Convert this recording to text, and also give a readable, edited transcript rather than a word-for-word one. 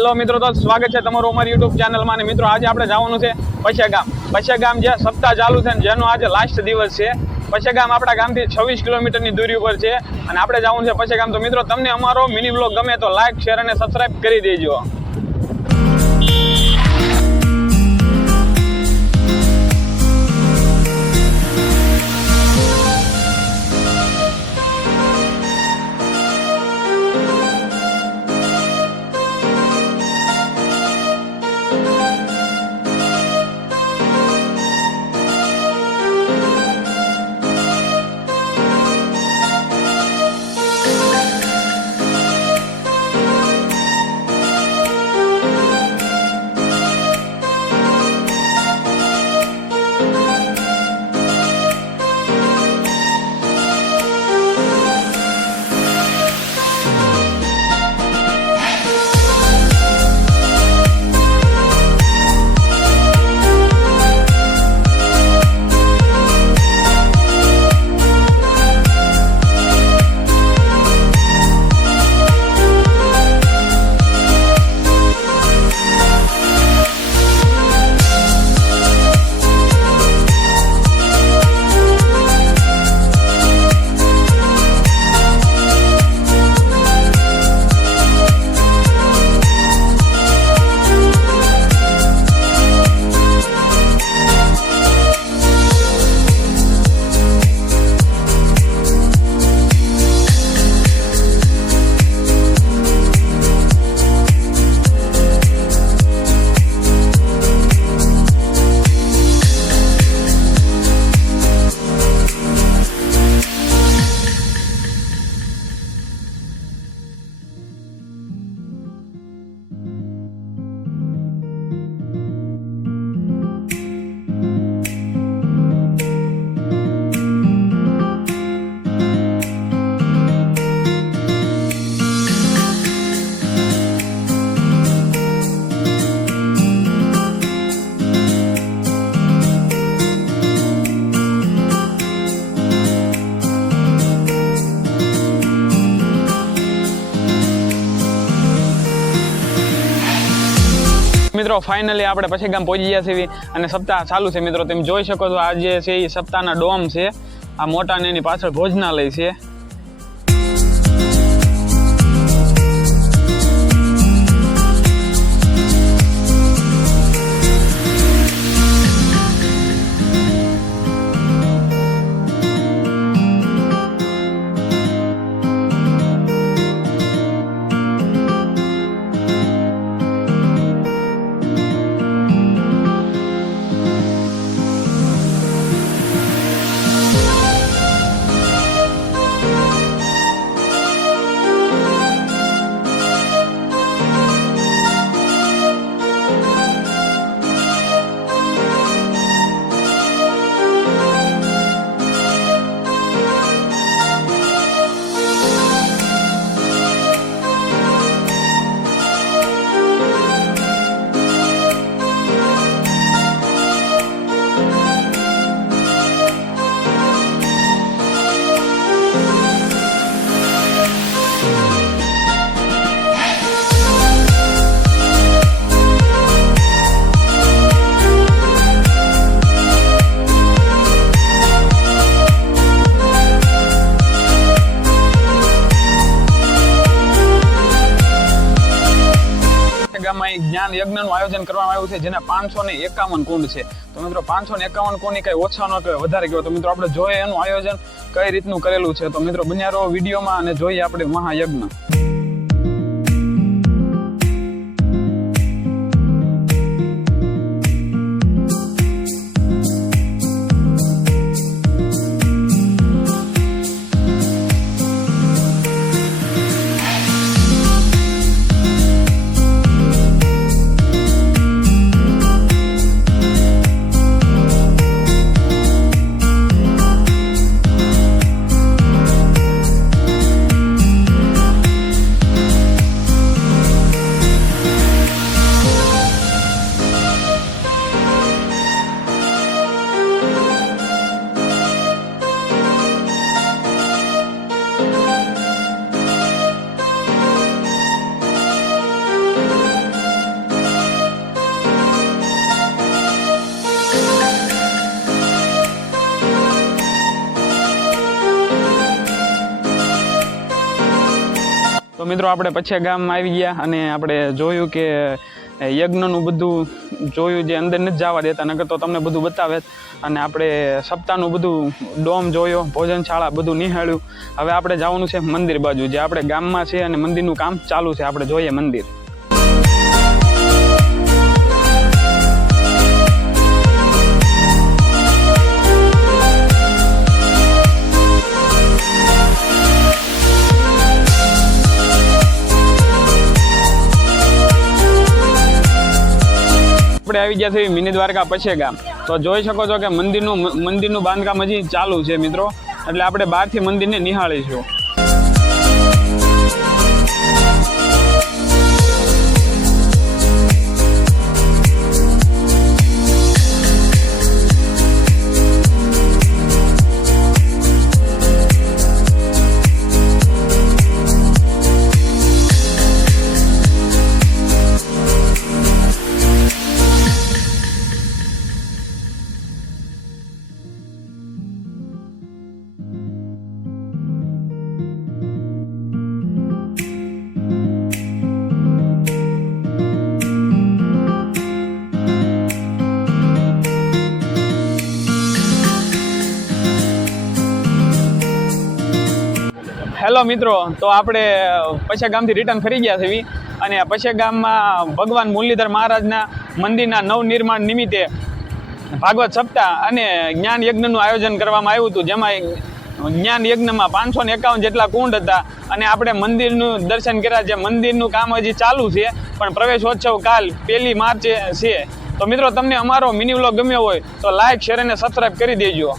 Hello મિત્રો, તો સ્વાગત છે તમારું અમારી યુટ્યુબ ચેનલમાં. અને મિત્રો આજે આપણે જવાનું છે પછેગામ જે સપ્તાહ ચાલુ છે ને જેનો આજે લાસ્ટ દિવસ છે. પછેગામ આપણા ગામથી 26 કિલોમીટરની દૂરી ઉપર છે અને આપણે જવાનું છે પછેગામ. તો મિત્રો તમને અમારો મિની બ્લોગ ગમે તો લાઈક, શેર અને સબસ્ક્રાઇબ કરી દેજો. મિત્રો ફાઇનલી આપણે પછેગામ પહોંચી ગયા છીએ અને સપ્તાહ ચાલુ છે. મિત્રો તમે જોઈ શકો છો આ જે છે એ સપ્તાહના ડોમ છે. આ મોટા ને એની પાછળ ભોજનાલય છે. જ્ઞાન યજ્ઞનું આયોજન કરવામાં આવ્યું છે જેના 551 કુંડ છે. તો મિત્રો 551 કુંડ કઈ ઓછા ન કહેવાય, વધારે કહેવાય. તો મિત્રો આપણે જોઈએ એનું આયોજન કઈ રીતનું કરેલું છે. તો મિત્રો બન્યા રહો વિડીયોમાં અને જોઈએ આપણે મહાયજ્ઞ. મિત્રો આપણે પછે ગામમાં આવી ગયા અને આપણે જોયું કે યજ્ઞનું બધું જોયું, જે અંદર નથી જવા દેતા, નકર તો તમને બધું બતાવે. અને આપણે સપ્તાહનું બધું ડોમ જોયો, ભોજનશાળા બધું નિહાળ્યું. હવે આપણે જવાનું છે મંદિર બાજુ, જે આપણે ગામમાં છે અને મંદિરનું કામ ચાલુ છે. આપણે જોઈએ મંદિર. આપણે આવી ગયા છે મિની દ્વારકા પછે ગામ. તો જોઈ શકો છો કે મંદિરનું બાંધકામ હજી ચાલુ છે મિત્રો, એટલે આપણે બહારથી મંદિરને નિહાળીશું. હેલો મિત્રો, તો આપણે પછે ગામથી રિટર્ન ફરી ગયા છે અને પછે ગામમાં ભગવાન મુરલીધર મહારાજના મંદિરના નવનિર્માણ નિમિત્તે ભાગવત સપ્તાહ અને જ્ઞાન યજ્ઞનું આયોજન કરવામાં આવ્યું હતું, જેમાં જ્ઞાન યજ્ઞમાં 551 જેટલા કુંડ હતા અને આપણે મંદિરનું દર્શન કર્યા. જે મંદિરનું કામ હજી ચાલુ છે, પણ પ્રવેશોત્સવ કાલ 1 માર્ચે છે. તો મિત્રો, તમને અમારો મિની વ્લોગ ગમ્યો હોય તો લાઈક, શેર અને સબસ્ક્રાઈબ કરી દેજો.